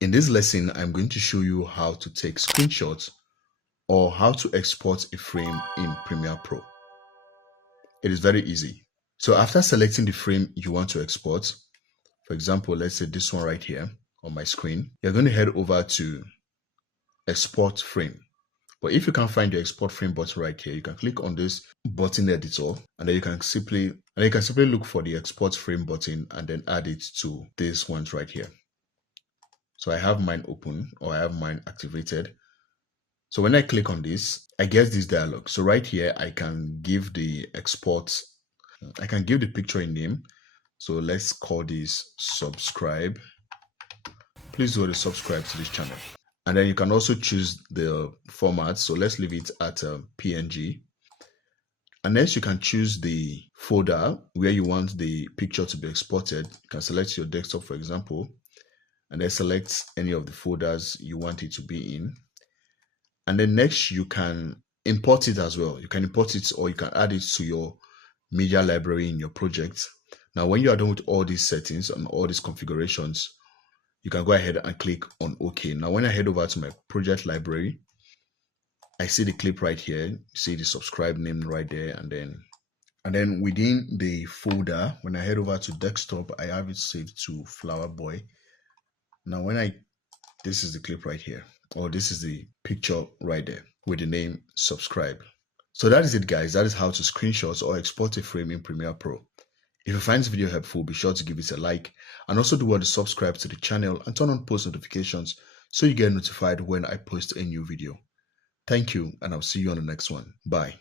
In this lesson, I'm going to show you how to take screenshots or how to export a frame in Premiere Pro. It is very easy. So after selecting the frame you want to export, for example, let's say this one right here on my screen, you're going to head over to Export Frame. But if you can't find the Export Frame button right here, you can click on this button editor, and then you can simply look for the Export Frame button and then add it to these ones right here. So I have mine open, or I have mine activated. So when I click on this, I get this dialog. So right here, I can give the picture a name. So let's call this subscribe. Please go to subscribe to this channel. And then you can also choose the format. So let's leave it at PNG. And next you can choose the folder where you want the picture to be exported. You can select your desktop, for example, and then select any of the folders you want it to be in. And then next you can import it as well. You can import it or you can add it to your media library in your project. Now, when you are done with all these settings and all these configurations, you can go ahead and click on OK. Now, when I head over to my project library, I see the clip right here. You see the subscribe name right there, and then within the folder, when I head over to desktop, I have it saved to Flower Boy. Now, this is the clip right here, or this is the picture right there with the name subscribe. So that is it, guys. That is how to screenshot or export a frame in Premiere Pro. If you find this video helpful, be sure to give it a like, and also do want to subscribe to the channel and turn on post notifications so you get notified when I post a new video. Thank you, and I'll see you on the next one. Bye.